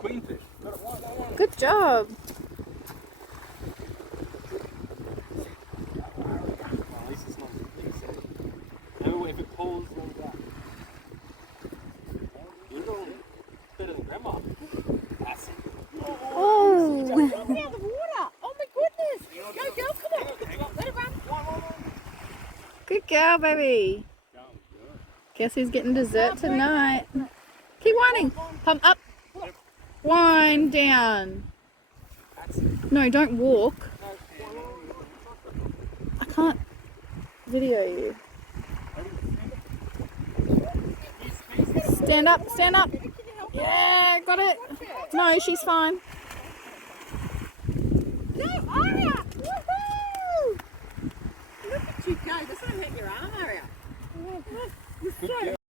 queenfish. Good job. Well, at least it's not no, if it pulls like that. You're going better than grandma. That's it. Oh. Get out of the water. Oh my goodness. Go, girl, come on. Let it run. Good girl, baby. Guess who's getting dessert tonight? Keep whining. Pump up. Wind down. No, don't walk. I can't video you. Stand up, stand up. Yeah, got it. No, she's fine. Go, Aria. Woohoo! Look at you go. That's not hurt your arm, Aria. You're so